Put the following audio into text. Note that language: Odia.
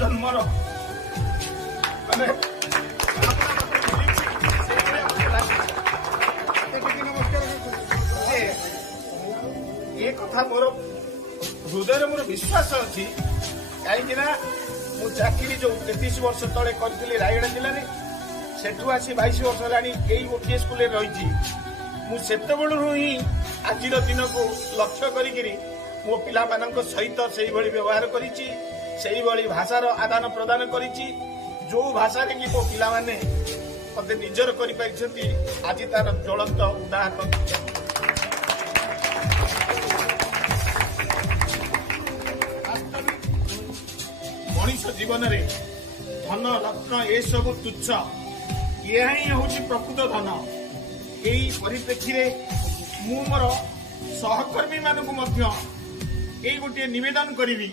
ଜନ୍ମର ମାନେ ଏ କଥା ମୋର ହୃଦୟରେ ମୋର ବିଶ୍ୱାସ ଅଛି। କାହିଁକି ନା ମୁଁ ଚାକିରି ଯୋଉ 33 ବର୍ଷ ତଳେ କରିଥିଲି ରାୟଗଡ଼ା ଜିଲ୍ଲାରେ, ସେଠୁ ଆସି 22 ବର୍ଷ ହେଲାଣି ଏଇ ଗୋଟିଏ ସ୍କୁଲରେ ରହିଛି। ମୁଁ ସେତେବେଳରୁ ହିଁ ଆଜିର ଦିନକୁ ଲକ୍ଷ୍ୟ କରିକିରି ମୋ ପିଲାମାନଙ୍କ ସହିତ ସେଇଭଳି ବ୍ୟବହାର କରିଛି, ସେଇଭଳି ଭାଷାର ଆଦାନ ପ୍ରଦାନ କରିଛି। ଯୋଉ ଭାଷାରେ କି ମୋ ପିଲାମାନେ ମତେ ନିଜର କରିପାରିଛନ୍ତି, ଆଜି ତାର ଜ୍ୱଳନ୍ତ ଉଦାହରଣ। ମଣିଷ ଜୀବନରେ ଧନ ରତ୍ନ ଏସବୁ ତୁଚ୍ଛ, ଏହା ହିଁ ହେଉଛି ପ୍ରକୃତ ଧନ। ଏହି ପରିପ୍ରେକ୍ଷୀରେ ମୁଁ ମୋର ସହକର୍ମୀ ମାନଙ୍କୁ ମଧ୍ୟ ଏଇ ଗୋଟିଏ ନିବେଦନ କରିବି